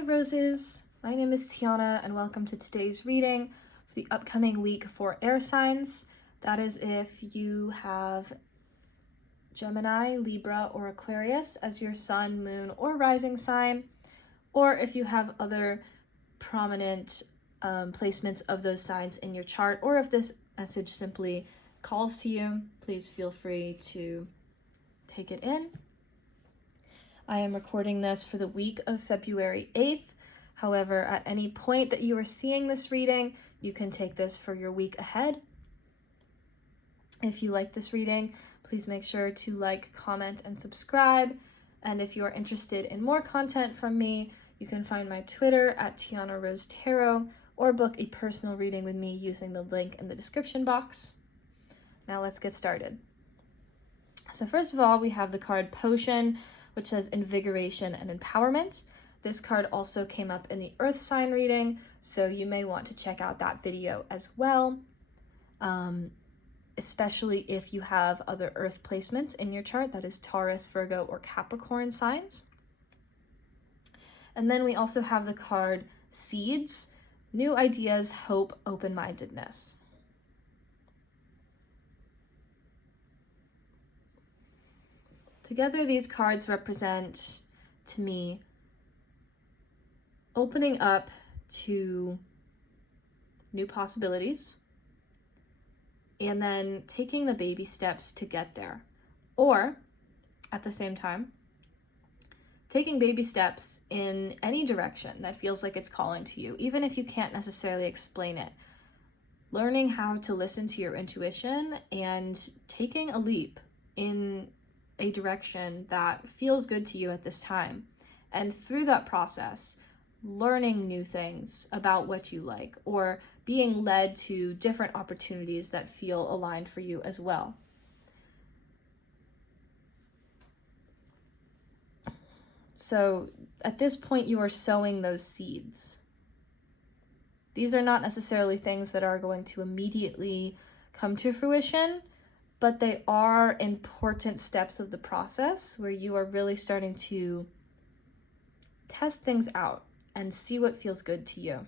Hi roses, my name is Tianna and welcome to today's reading for the upcoming week for air signs. That is if you have Gemini, Libra, or Aquarius as your sun, moon, or rising sign, or if you have other prominent placements of those signs in your chart, or if this message simply calls to you, please feel free to take it in. I am recording this for the week of February 8th. However, at any point that you are seeing this reading, you can take this for your week ahead. If you like this reading, please make sure to like, comment, and subscribe. And if you are interested in more content from me, you can find my Twitter at Tianna Rose Tarot or book a personal reading with me using the link in the description box. Now let's get started. So first of all, we have the card Potion, which says invigoration and empowerment. This card also came up in the Earth sign reading, so you may want to check out that video as well, especially if you have other Earth placements in your chart, that is Taurus, Virgo, or Capricorn signs. And then we also have the card Seeds, new ideas, hope, open-mindedness. Together, these cards represent, to me, opening up to new possibilities and then taking the baby steps to get there. Or, at the same time, taking baby steps in any direction that feels like it's calling to you, even if you can't necessarily explain it. Learning how to listen to your intuition and taking a leap in a direction that feels good to you at this time. And through that process, learning new things about what you like or being led to different opportunities that feel aligned for you as well. So at this point, you are sowing those seeds. These are not necessarily things that are going to immediately come to fruition, but they are important steps of the process where you are really starting to test things out and see what feels good to you.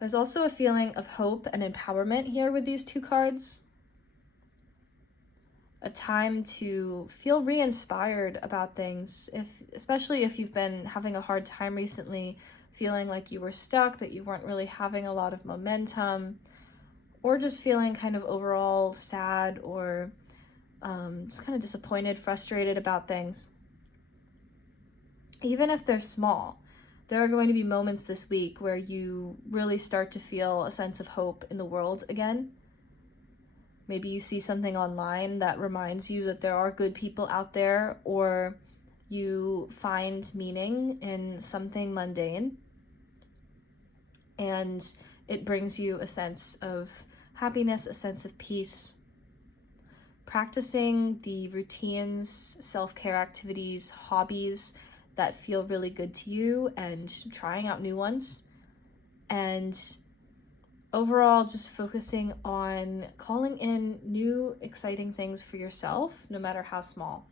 There's also a feeling of hope and empowerment here with these two cards. A time to feel re-inspired about things, especially if you've been having a hard time recently, feeling like you were stuck, that you weren't really having a lot of momentum, or just feeling kind of overall sad or just kind of disappointed, frustrated about things. Even if they're small, there are going to be moments this week where you really start to feel a sense of hope in the world again. Maybe you see something online that reminds you that there are good people out there, or you find meaning in something mundane, and it brings you a sense of happiness, a sense of peace. Practicing the routines, self-care activities, hobbies that feel really good to you, and trying out new ones. And overall, just focusing on calling in new, exciting things for yourself, no matter how small.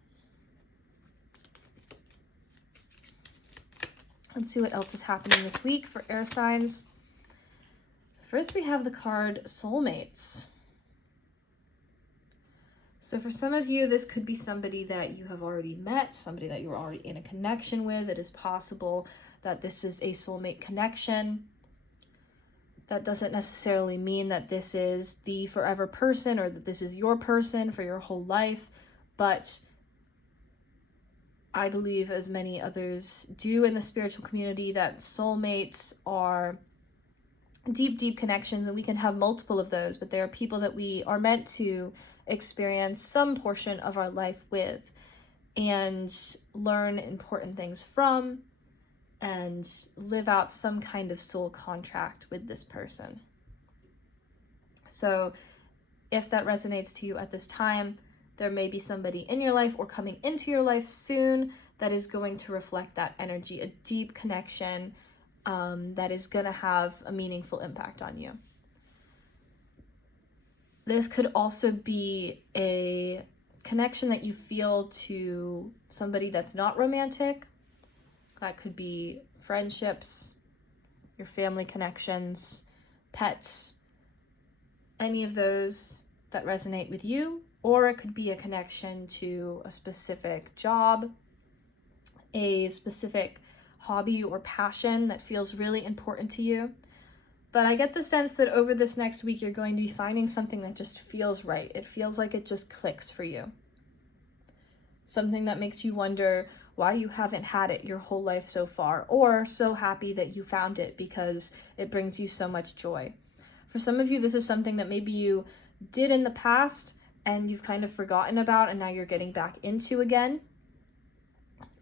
Let's see what else is happening this week for air signs. First, we have the card Soulmates. So for some of you, this could be somebody that you have already met, somebody that you're already in a connection with. It is possible that this is a soulmate connection. That doesn't necessarily mean that this is the forever person or that this is your person for your whole life, but I believe, as many others do in the spiritual community, that soulmates are deep, deep connections, and we can have multiple of those, but they are people that we are meant to experience some portion of our life with and learn important things from and live out some kind of soul contract with this person. So if that resonates to you at this time, there may be somebody in your life or coming into your life soon that is going to reflect that energy, a deep connection that is going to have a meaningful impact on you. This could also be a connection that you feel to somebody that's not romantic. That could be friendships, your family connections, pets, any of those that resonate with you. Or it could be a connection to a specific job, a specific hobby or passion that feels really important to you. But I get the sense that over this next week, you're going to be finding something that just feels right. It feels like it just clicks for you. Something that makes you wonder why you haven't had it your whole life so far, or so happy that you found it because it brings you so much joy. For some of you, this is something that maybe you did in the past and you've kind of forgotten about and now you're getting back into again.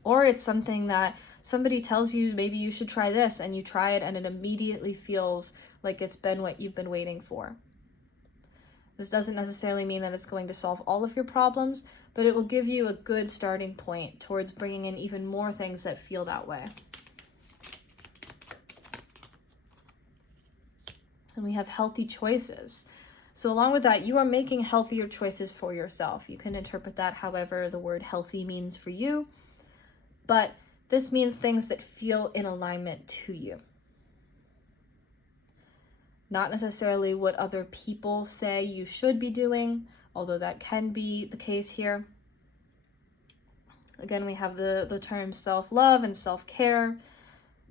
Or it's something that somebody tells you maybe you should try this and you try it and it immediately feels like it's been what you've been waiting for. This doesn't necessarily mean that it's going to solve all of your problems, but it will give you a good starting point towards bringing in even more things that feel that way. And we have healthy choices. So along with that, you are making healthier choices for yourself. You can interpret that however the word healthy means for you, but this means things that feel in alignment to you. Not necessarily what other people say you should be doing, although that can be the case here. Again, we have the terms self-love and self-care,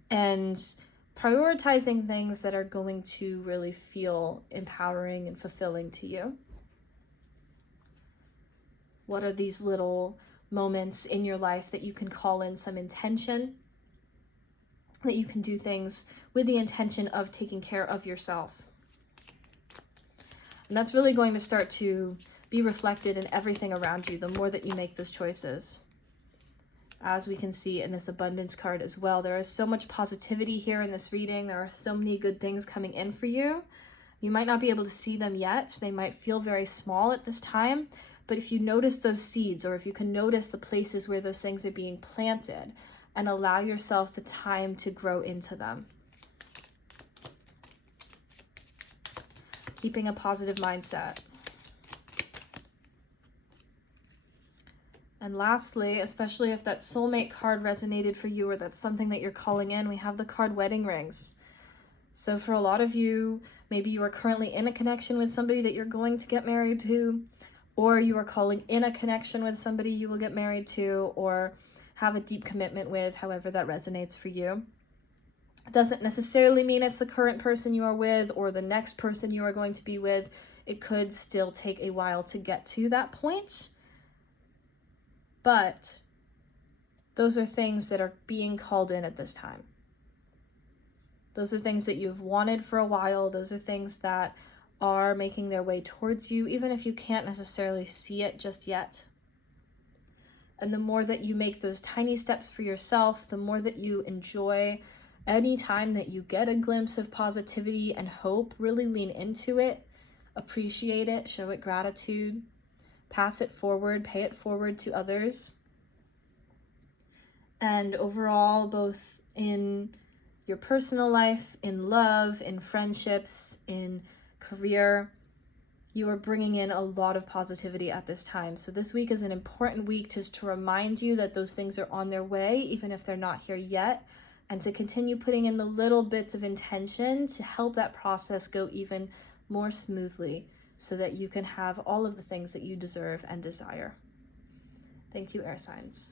and prioritizing things that are going to really feel empowering and fulfilling to you. What are these little moments in your life that you can call in some intention, that you can do things with the intention of taking care of yourself? And that's really going to start to be reflected in everything around you the more that you make those choices. As we can see in this abundance card as well, there is so much positivity here in this reading. There are so many good things coming in for you. You might not be able to see them yet. They might feel very small at this time, but if you notice those seeds, or if you can notice the places where those things are being planted, and allow yourself the time to grow into them. Keeping a positive mindset. And lastly, especially if that soulmate card resonated for you, or that's something that you're calling in, we have the card wedding rings. So for a lot of you, maybe you are currently in a connection with somebody that you're going to get married to, or you are calling in a connection with somebody you will get married to, or have a deep commitment with, however that resonates for you. It doesn't necessarily mean it's the current person you are with or the next person you are going to be with. It could still take a while to get to that point. But those are things that are being called in at this time. Those are things that you've wanted for a while. Those are things that are making their way towards you, even if you can't necessarily see it just yet. And the more that you make those tiny steps for yourself, the more that you enjoy any time that you get a glimpse of positivity and hope, really lean into it, appreciate it, show it gratitude, pass it forward, pay it forward to others. And overall, both in your personal life, in love, in friendships, in career, you are bringing in a lot of positivity at this time. So this week is an important week just to remind you that those things are on their way, even if they're not here yet, and to continue putting in the little bits of intention to help that process go even more smoothly so that you can have all of the things that you deserve and desire. Thank you, air signs.